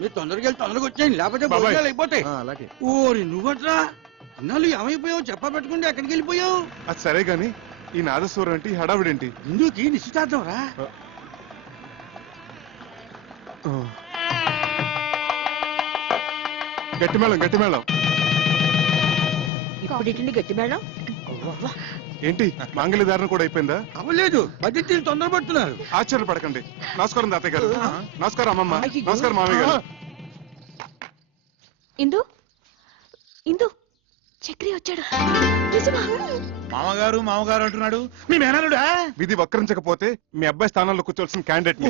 మీరు తొందరగా వెళ్ళి తొందరగా వచ్చేయండి, లేకపోతే భోజనాలు అయిపోతాయి. అలాగే. ఓరి నువ్వట్రా ఇన్నాళ్ళు ఏమైపోయావు? చెప్పా పెట్టుకుంటే ఎక్కడికి వెళ్ళిపోయావు? అది సరే గాని ఈ నాదస్వరం ఏంటి, హడావిడేంటి? ఇందుకి నిశ్చితార్థం రా. గట్టి మేళం, గట్టి మేళం. ఇప్పుడు గట్టి మేడం. ఏంటి మాంగళ్య ధారణ కూడా అయిపోయిందా? అవ్వలేదు, బడ్జెట్ తొందరపడుతున్నారు. ఆశ్చర్యపడకండి. నమస్కారం తాతయ్య గారు. నమస్కారం అమ్మమ్మ. నమస్కారం మామయ్య గారు. ఇందు ఇందు చక్రి వచ్చాడు. మామగారు మామగారు అంటున్నాడు మీ మేనలుడా? విధి వక్రించకపోతే మీ అబ్బాయి స్థానంలో కూర్చోవలసిన క్యాండిడేట్.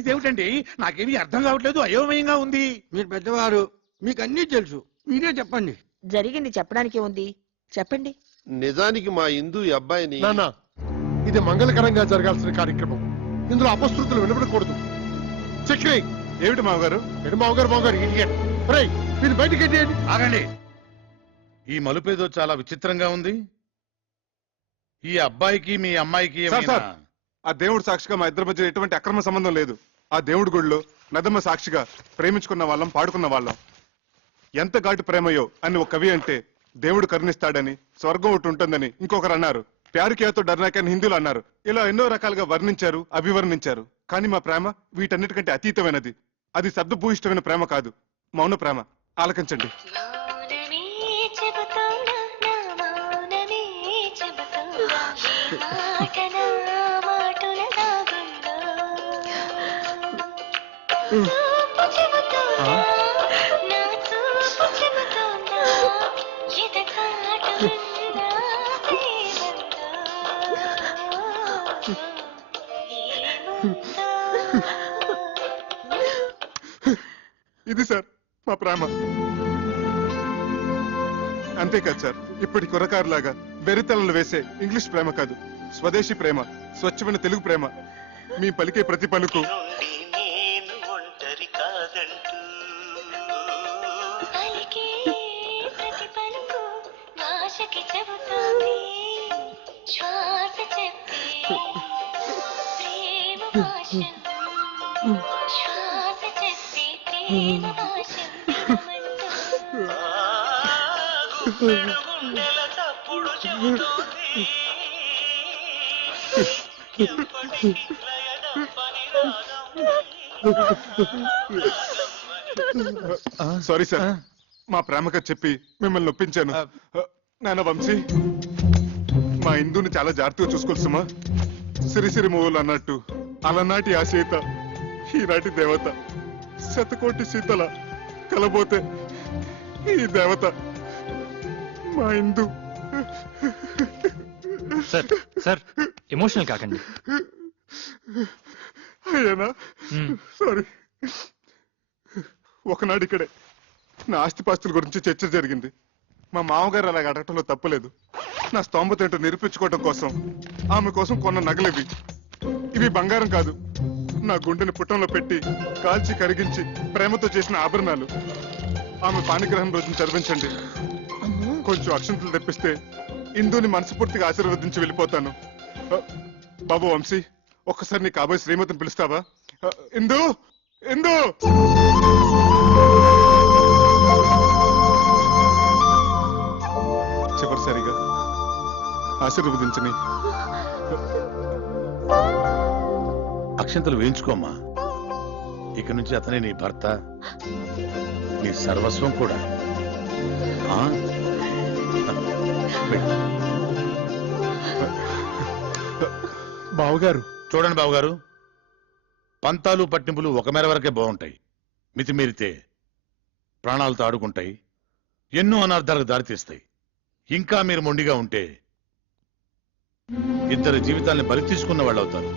ఇదేమిటండి, నాకేమీ అర్థం కావట్లేదు, అయోమయంగా ఉంది. మీరు పెద్దవారు, మీకు అన్నీ తెలుసు, మీరే చెప్పండి. జరిగింది చెప్పడానికి ఉంది, చెప్పండి. నిజానికి మా ఇందు ఈ అబ్బాయిని నాన్న, ఇది మంగళకరంగా జరగాల్సిన కార్యక్రమం. ఇందులో అపశృతులు వినపడకూడదు. చక్రి, ఏమిటి మామగారు? మామగారు ఇడియట్. రేయ్, మీరు బయటికి ఎట్టేయండి. ఆగండి. ఈ మలుపేదో చాలా విచిత్రంగా ఉంది. ఈ అబ్బాయికి మీ అమ్మాయికి సార్, సార్, ఆ దేవుడు సాక్షిగా మా ఇద్దరి మధ్య ఎటువంటి అక్రమ సంబంధం లేదు. ఆ దేవుడి గుడిలో నదమ్మ సాక్షిగా ప్రేమించుకున్న వాళ్ళం, పాడుకున్న వాళ్ళం. ఎంత ఘాటు ప్రేమయో అని ఒక కవి అంటే దేవుడు కరుణిస్తాడని, స్వర్గం ఒకటి ఉంటుందని ఇంకొకరు అన్నారు. ప్యారు కియాతో డర్నాక్ అని హిందువులు అన్నారు. ఇలా ఎన్నో రకాలుగా వర్ణించారు, అభివర్ణించారు. కానీ మా ప్రేమ వీటన్నిటికంటే అతీతమైనది. అది శబ్దభూయిష్టమైన ప్రేమ కాదు, మౌన ప్రేమ. ఆలకించండి. ఇది సార్ మా ప్రేమ. అంతేకాదు సార్, ఇప్పటి కుర్రకారులాగా బెరితలను వేసే ఇంగ్లీష్ ప్రేమ కాదు, స్వదేశీ ప్రేమ, స్వచ్ఛమైన తెలుగు ప్రేమ. మీ పలికే ప్రతి పలుకు సారీ సార్, మా ప్రేమగా చెప్పి మిమ్మల్ని నొప్పించాను. నాన్న వంశీ, మా ఇందుని చాలా జాగ్రత్తగా చూసుకోవాల్సమ్మా. సిరిసిరి మూవలు అన్నట్టు అలనాటి ఆ సీత ఈనాటి దేవత. శతకోటి సీతల కలబోతే ఈ దేవత మా ఇందు. సార్ సార్, ఎమోషనల్ కాకండి. అయ్యానా? సారీ. ఒకనాడు ఇక్కడే నా ఆస్తిపాస్తుల గురించి చర్చ జరిగింది. మా మామగారు అలాగ అడగటంలో తప్పలేదు. నా స్తోమత ఏంటో నిరూపించుకోవడం కోసం ఆమె కోసం కొన్న నగలివి. ఇవి బంగారం కాదు, నా గుండెని పుట్టంలో పెట్టి కాల్చి కరిగించి ప్రేమతో చేసిన ఆభరణాలు. ఆమె పాణిగ్రహం రోజున చదివించండి. కొంచెం అక్షంతలు తెప్పిస్తే ఇందుని మనస్ఫూర్తిగా ఆశీర్వదించి వెళ్ళిపోతాను. బాబు వంశీ, ఒక్కసారి నీ కాబోయే శ్రీమతిని పిలుస్తావా? ఇందు, ఇందు. చివరిసారిగా ఆశీర్వదించని. అక్షంతలు వేయించుకోమ్మా. ఇక నుంచి అతనే నీ భర్త, నీ సర్వస్వం కూడా. బావగారు, చూడండి బావగారు, పంతాలు పట్టింపులు ఒక మేర వరకే బాగుంటాయి. మితిమీరితే ప్రాణాలతో ఆడుకుంటాయి, ఎన్నో అనర్థాలకు దారితీస్తాయి. ఇంకా మీరు మొండిగా ఉంటే ఇద్దరు జీవితాల్ని బలి తీసుకున్న వాళ్ళు అవుతారు.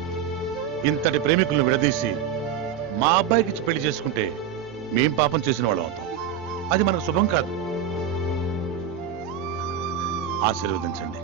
ఇంతటి ప్రేమికులను విడదీసి మా అబ్బాయికి పెళ్లి చేసుకుంటే మేం పాపం చేసిన వాళ్ళు అవుతాం. అది మనకు శుభం కాదు. ఆశీర్వదించండి.